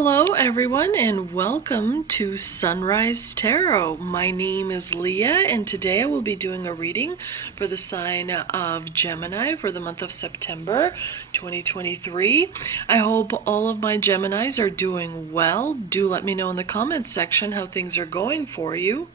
Hello everyone and welcome to Sunrise Tarot. My name is Leah and today I will be doing a reading for the sign of Gemini for the month of September 2023. I hope all of my Geminis are doing well. Do let me know in the comments section how things are going for you.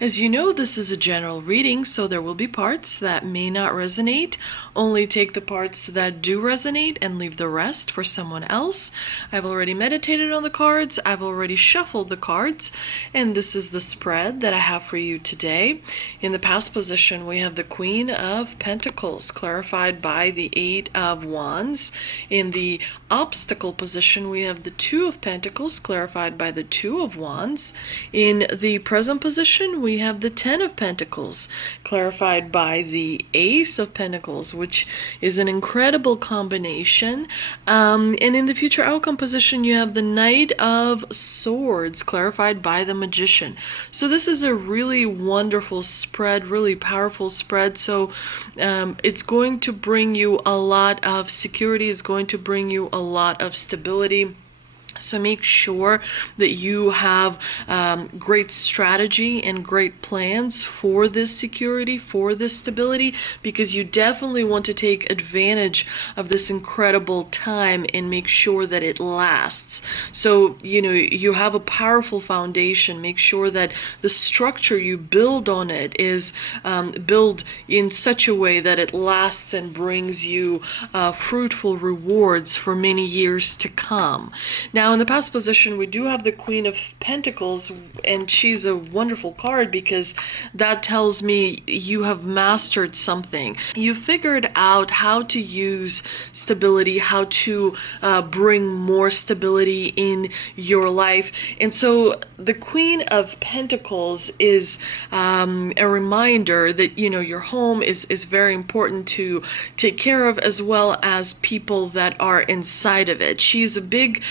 As you know, this is a general reading, so there will be parts that may not resonate. Only take the parts that do resonate and leave the rest for someone else. I've already meditated on the cards, I've already shuffled the cards, and this is the spread that I have for you today. In the past position, we have the Queen of Pentacles, clarified by the Eight of Wands. In the obstacle position, we have the Two of Pentacles, clarified by the Two of Wands. In the present position, we have the Ten of Pentacles, clarified by the Ace of Pentacles, which is an incredible combination. And in the future outcome position, you have the Knight of Swords, clarified by the Magician. So this is a really wonderful spread, really powerful spread. So it's going to bring you a lot of security, it's going to bring you a lot of stability. So make sure that you have great strategy and great plans for this security, for this stability, because you definitely want to take advantage of this incredible time and make sure that it lasts. So, you have a powerful foundation. Make sure that the structure you build on it is built in such a way that it lasts and brings you fruitful rewards for many years to come. Now, in the past position, we do have the Queen of Pentacles, and she's a wonderful card because that tells me you have mastered something. You figured out how to use stability, how to bring more stability in your life. And so the Queen of Pentacles is a reminder that, your home is very important to take care of, as well as people that are inside of it. She's a big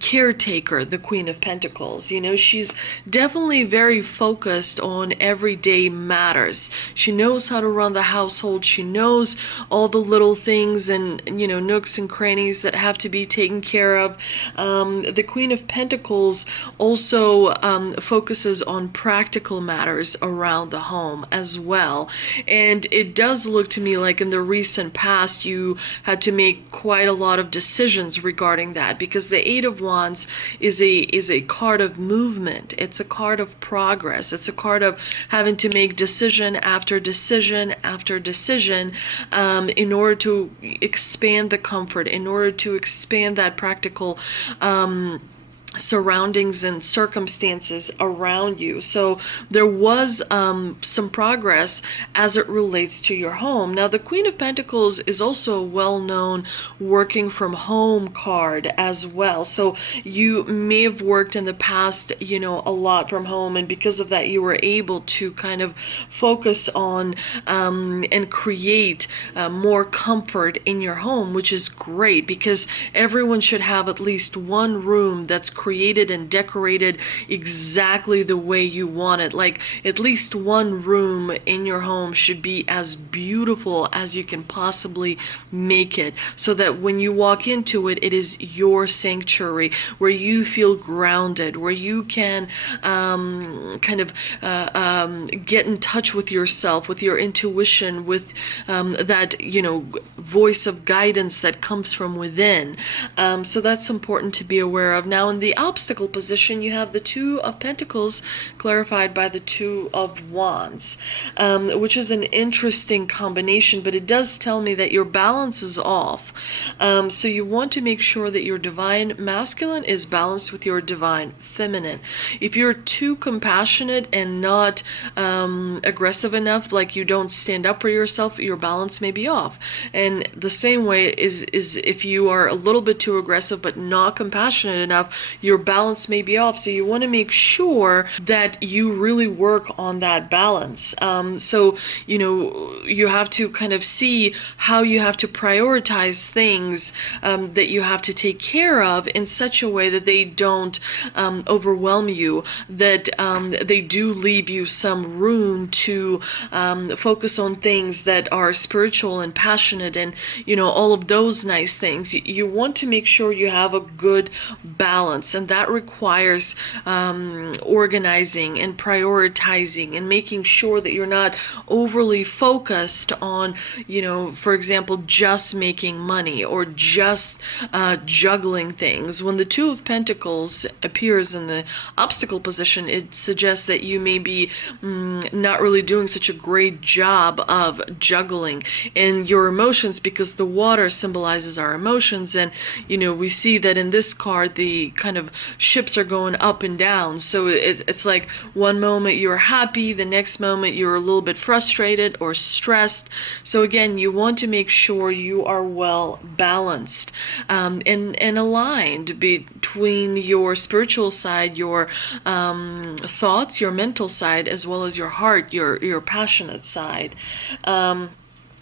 caretaker, the Queen of Pentacles. She's definitely very focused on everyday matters. She knows how to run the household. She knows all the little things and nooks and crannies that have to be taken care of. The Queen of Pentacles also focuses on practical matters around the home as well. And it does look to me like in the recent past you had to make quite a lot of decisions regarding that, because the Eight of Wands is a card of movement. It's a card of progress. It's a card of having to make decision after decision after decision in order to expand the comfort, in order to expand that practical surroundings and circumstances around you. So there was some progress as it relates to your home. Now, the Queen of Pentacles is also a well-known working from home card as well. So you may have worked in the past, a lot from home, and because of that you were able to kind of focus on and create more comfort in your home, which is great, because everyone should have at least one room that's created and decorated exactly the way you want it. Like, at least one room in your home should be as beautiful as you can possibly make it, so that when you walk into it, it is your sanctuary, where you feel grounded, where you can get in touch with yourself, with your intuition, with that voice of guidance that comes from within. So that's important to be aware of. Now, in the obstacle position, you have the Two of Pentacles, clarified by the Two of Wands, which is an interesting combination, but it does tell me that your balance is off. So you want to make sure that your divine masculine is balanced with your divine feminine. If you're too compassionate and not aggressive enough, like you don't stand up for yourself, your balance may be off. And the same way is if you are a little bit too aggressive but not compassionate enough, your balance may be off. So you want to make sure that you really work on that balance. So, you have to kind of see how you have to prioritize things that you have to take care of in such a way that they don't overwhelm you, that they do leave you some room to focus on things that are spiritual and passionate and, all of those nice things. You want to make sure you have a good balance, and that requires organizing and prioritizing and making sure that you're not overly focused on, for example, just making money or just juggling things. When the Two of Pentacles appears in the obstacle position, it suggests that you may be not really doing such a great job of juggling in your emotions, because the water symbolizes our emotions, and we see that in this card the kind of ships are going up and down. So it's like one moment you're happy, the next moment you're a little bit frustrated or stressed. So again, you want to make sure you are well balanced and aligned between your spiritual side, your thoughts, your mental side, as well as your heart, your passionate side.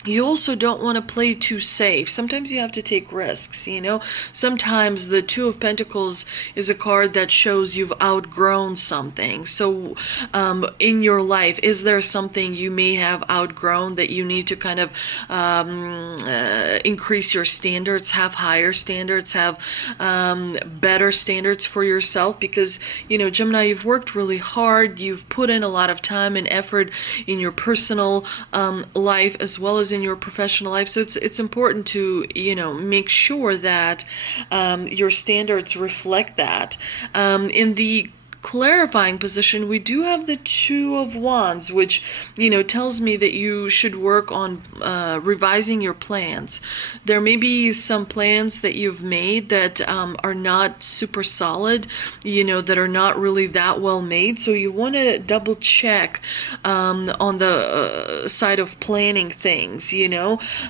You also don't want to play too safe. Sometimes you have to take risks, Sometimes the Two of Pentacles is a card that shows you've outgrown something. So in your life, is there something you may have outgrown that you need to kind of increase your standards, have higher standards, have better standards for yourself? Because, Gemini, you've worked really hard. You've put in a lot of time and effort in your personal life as well as in your professional life. So it's important to make sure that your standards reflect that. In the clarifying position, we do have the Two of Wands, which tells me that you should work on revising your plans. There may be some plans that you've made that are not super solid, that are not really that well made. So you want to double check on the side of planning things.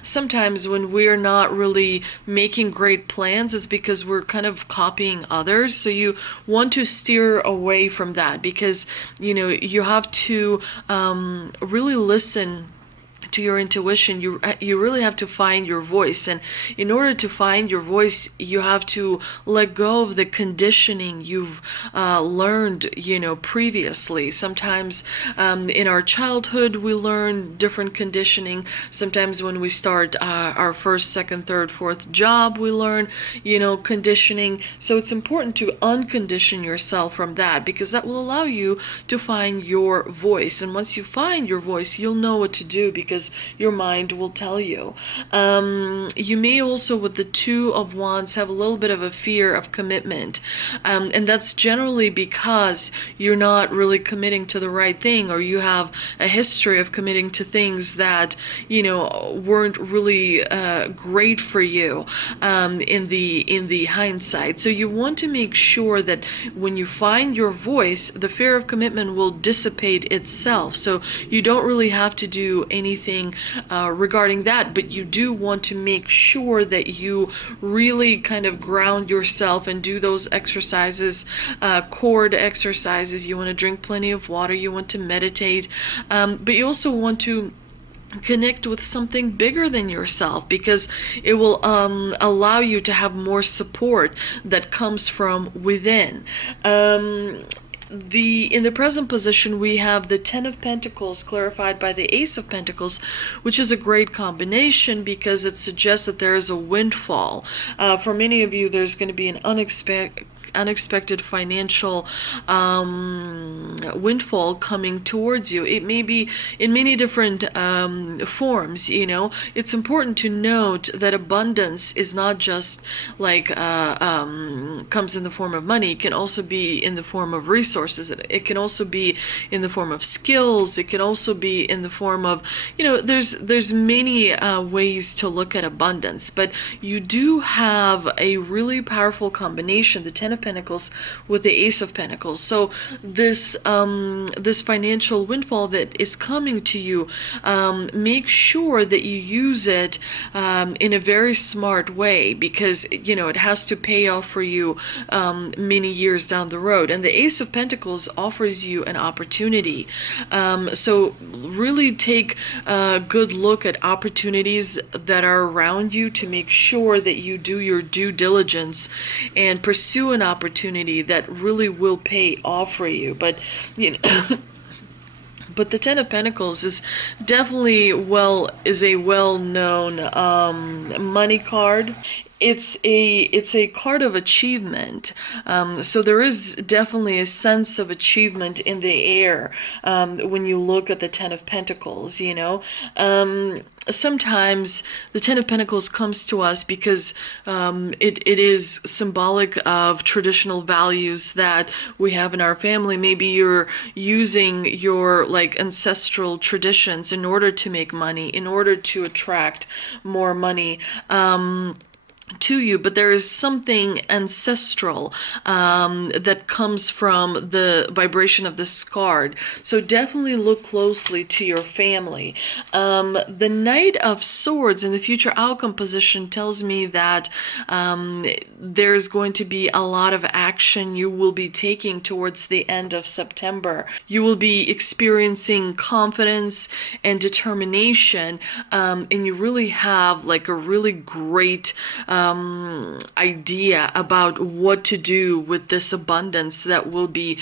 Sometimes when we're not really making great plans, it's because we're kind of copying others. So you want to steer away from that, because you have to really listen to your intuition. You really have to find your voice, and in order to find your voice, you have to let go of the conditioning you've learned previously. Sometimes in our childhood we learn different conditioning. Sometimes when we start our first, second, third, fourth job, we learn conditioning. So it's important to uncondition yourself from that, because that will allow you to find your voice, and once you find your voice, you'll know what to do, because your mind will tell you. You may also, with the Two of Wands, have a little bit of a fear of commitment, and that's generally because you're not really committing to the right thing, or you have a history of committing to things that weren't really great for you in the hindsight. So you want to make sure that when you find your voice, the fear of commitment will dissipate itself. So you don't really have to do anything regarding that, but you do want to make sure that you really kind of ground yourself and do those exercises, cord exercises. You want to drink plenty of water, you want to meditate, but you also want to connect with something bigger than yourself, because it will allow you to have more support that comes from within. In the present position, we have the Ten of Pentacles clarified by the Ace of Pentacles, which is a great combination because it suggests that there is a windfall. For many of you, there's going to be an unexpected financial windfall coming towards you. It may be in many different forms. It's important to note that abundance is not just like comes in the form of money. It can also be in the form of resources. It can also be in the form of skills. It can also be in the form of, there's many ways to look at abundance, but you do have a really powerful combination. The Ten of of Pentacles with the Ace of Pentacles. So this this financial windfall that is coming to you, make sure that you use it in a very smart way, because it has to pay off for you many years down the road. And the Ace of Pentacles offers you an opportunity. So really take a good look at opportunities that are around you to make sure that you do your due diligence and pursue an opportunity that really will pay off for you. But but the Ten of Pentacles is definitely a well-known money card. It's a card of achievement. So there is definitely a sense of achievement in the air when you look at the Ten of Pentacles, Sometimes the Ten of Pentacles comes to us because it is symbolic of traditional values that we have in our family. Maybe you're using your ancestral traditions in order to make money, in order to attract more money to you, but there is something ancestral that comes from the vibration of this card. So definitely look closely to your family. The Knight of Swords in the future outcome position tells me that there's going to be a lot of action you will be taking towards the end of September. You will be experiencing confidence and determination, and you really have a really great idea about what to do with this abundance that will be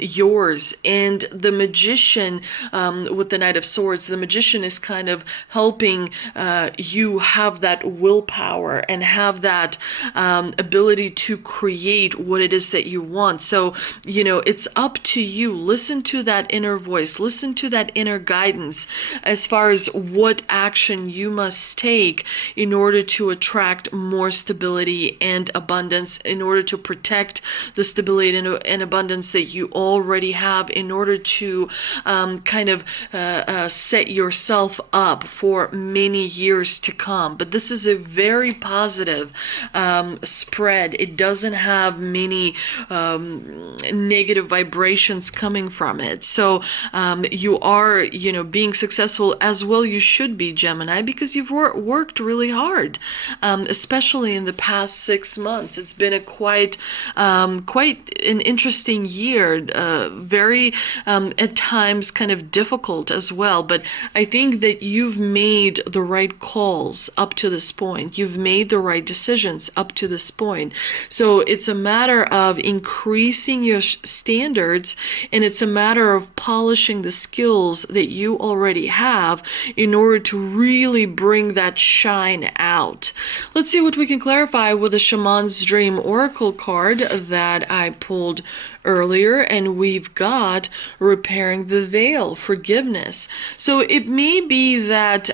yours. And the Magician, with the Knight of Swords, the Magician is kind of helping you have that willpower and have that ability to create what it is that you want. So, it's up to you. Listen to that inner voice. Listen to that inner guidance as far as what action you must take in order to attract more stability and abundance, in order to protect the stability and abundance that you already have, in order to set yourself up for many years to come. But this is a very positive spread. It doesn't have many negative vibrations coming from it. So you are, being successful as well. You should be, Gemini, because you've worked really hard, especially in the past 6 months. It's been a quite an interesting year, very at times kind of difficult as well. But I think that you've made the right calls up to this point. You've made the right decisions up to this point. So it's a matter of increasing your standards, and it's a matter of polishing the skills that you already have in order to really bring that shine out. Let's see what we can clarify with the Shaman's Dream Oracle card that I pulled earlier, and we've got repairing the veil, forgiveness. So it may be that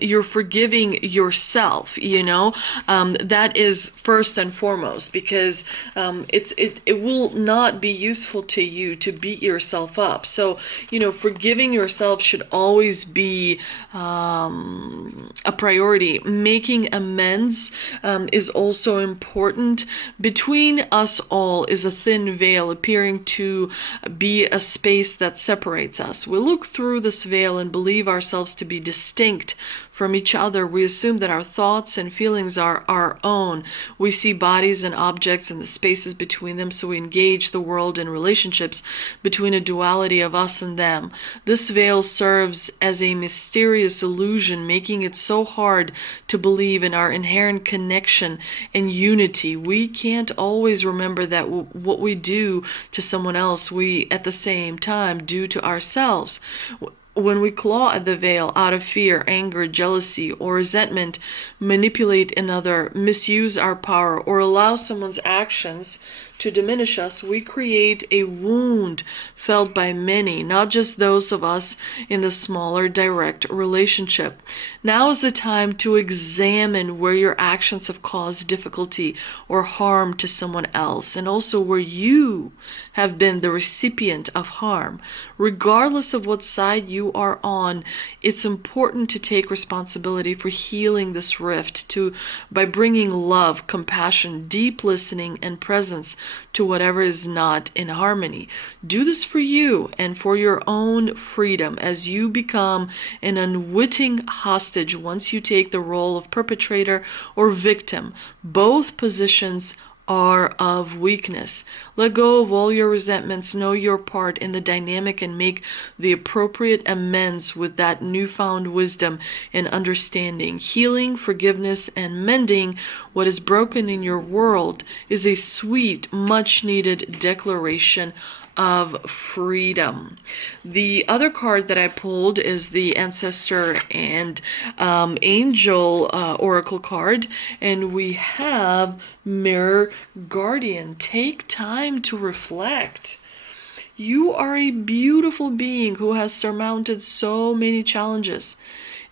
you're forgiving yourself, that is first and foremost, because it will not be useful to you to beat yourself up. So forgiving yourself should always be a priority. Making amends is also important. Between us all is a thin veil, appearing to be a space that separates us. We look through this veil and believe ourselves to be distinct from each other. We assume that our thoughts and feelings are our own. We see bodies and objects and the spaces between them, so we engage the world in relationships between a duality of us and them. This veil serves as a mysterious illusion, making it so hard to believe in our inherent connection and unity. We can't always remember that what we do to someone else, we at the same time do to ourselves. When we claw at the veil out of fear, anger, jealousy, or resentment, manipulate another, misuse our power, or allow someone's actions to diminish us, we create a wound felt by many, not just those of us in the smaller direct relationship. Now is the time to examine where your actions have caused difficulty or harm to someone else, and also where you have been the recipient of harm. Regardless of what side you are on, it's important to take responsibility for healing this rift by bringing love, compassion, deep listening, and presence to whatever is not in harmony. Do this for you and for your own freedom as you become an unwitting hostage once you take the role of perpetrator or victim. Both positions are of weakness. Let go of all your resentments, know your part in the dynamic, and make the appropriate amends with that newfound wisdom and understanding. Healing, forgiveness, and mending what is broken in your world is a sweet, much-needed declaration of freedom. The other card that I pulled is the Ancestor and Angel Oracle card, and we have Mirror Guardian. Take time to reflect. You are a beautiful being who has surmounted so many challenges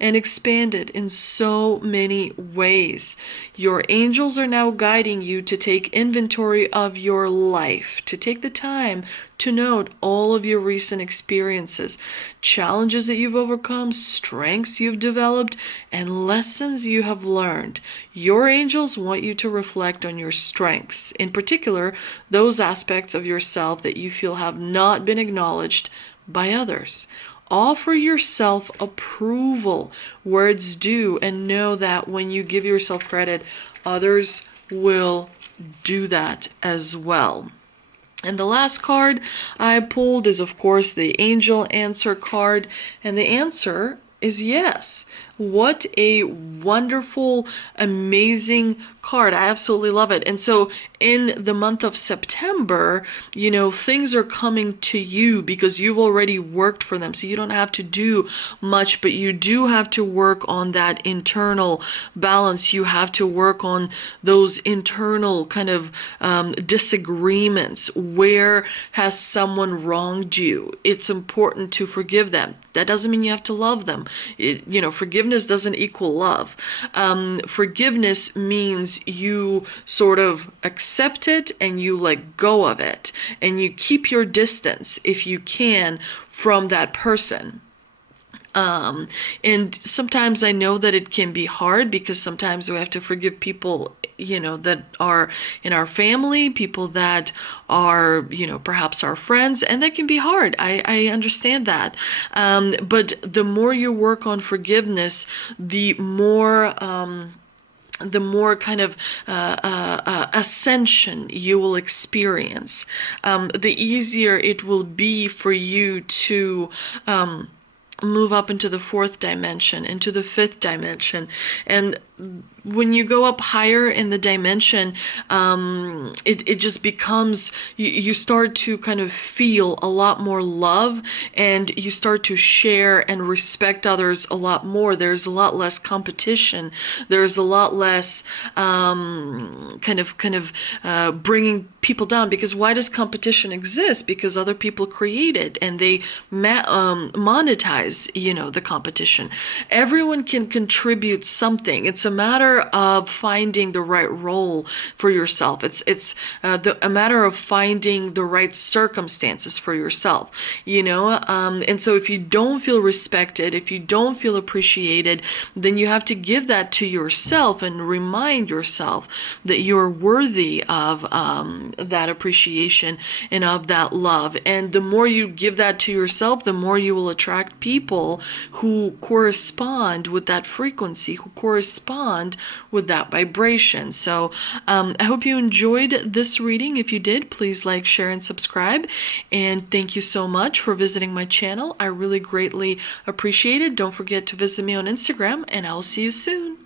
and expanded in so many ways. Your angels are now guiding you to take inventory of your life, to take the time to note all of your recent experiences, challenges that you've overcome, strengths you've developed, and lessons you have learned. Your angels want you to reflect on your strengths, in particular, those aspects of yourself that you feel have not been acknowledged by others. Offer yourself approval where it's due, and know that when you give yourself credit, others will do that as well. And the last card I pulled is, of course, the Angel Answer card, and the answer is yes. What a wonderful, amazing card. I absolutely love it. And so in the month of September, you know, things are coming to you because you've already worked for them. So you don't have to do much, but you do have to work on that internal balance. You have to work on those internal kind of disagreements. Where has someone wronged you? It's important to forgive them. That doesn't mean you have to love them. Forgiveness doesn't equal love. Forgiveness means you sort of accept it and you let go of it, and you keep your distance if you can from that person. And sometimes I know that it can be hard because sometimes we have to forgive people, that are in our family, people that are, perhaps our friends, and that can be hard. I understand that. But the more you work on forgiveness, the more kind of ascension you will experience, the easier it will be for you to move up into the fourth dimension, into the fifth dimension. And when you go up higher in the dimension, it just becomes, you start to kind of feel a lot more love, and you start to share and respect others a lot more. There's a lot less competition. There's a lot less bringing people down. Because why does competition exist? Because other people create it and they monetize, the competition. Everyone can contribute something. It's a matter of finding the right role for yourself. It's a matter of finding the right circumstances for yourself, and so if you don't feel respected, if you don't feel appreciated, then you have to give that to yourself and remind yourself that you're worthy of that appreciation and of that love. And the more you give that to yourself, the more you will attract people who correspond with that frequency, who correspond with that vibration. So I hope you enjoyed this reading. If you did, please like, share, and subscribe. And thank you so much for visiting my channel. I really greatly appreciate it. Don't forget to visit me on Instagram, and I'll see you soon.